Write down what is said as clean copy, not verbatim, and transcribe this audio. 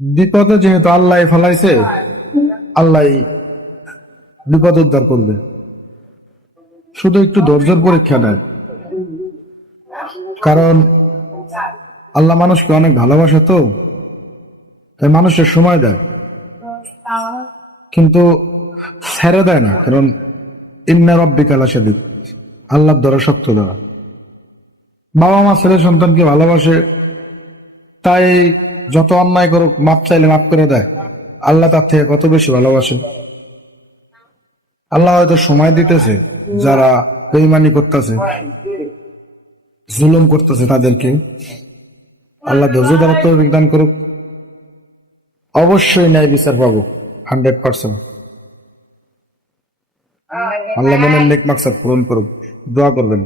বিপদে যেহেতু আল্লাহ ফেলাইছে, আল্লাহ বিপদ উদ্ধার করবে। শুধু একটু ধৈর্যের পরীক্ষা নেয়, কারণ আল্লাহ মানুষকে অনেক ভালোবাসে, তো তাই মানুষের সময় দেয়, কিন্তু ছেড়ে দেয় না। কারণ ইন্না রাব্বিকা লাশাদীদ, আল্লাহর দ্বারা শক্ত দেওয়া। বাবা মা ছেলে সন্তানকে ভালোবাসে, তাই যত অন্যায় করুক মাপ চাইলে মাপ করে দেয়। আল্লাহ তার থেকে কত বেশি ভালোবাসে। আল্লাহ হয়তো সময় দিতেছে, যারা বেঈমানি করতেছে, জুলুম করতেছে তাদেরকে। আল্লাহ ধৈর্য ধরার তৌফিক দান করুক। অবশ্যই ন্যায় বিচার পাবো, 100%। আল্লাহ মনের নেক মাকসাদ পূরণ করুক। দোয়া করবেন।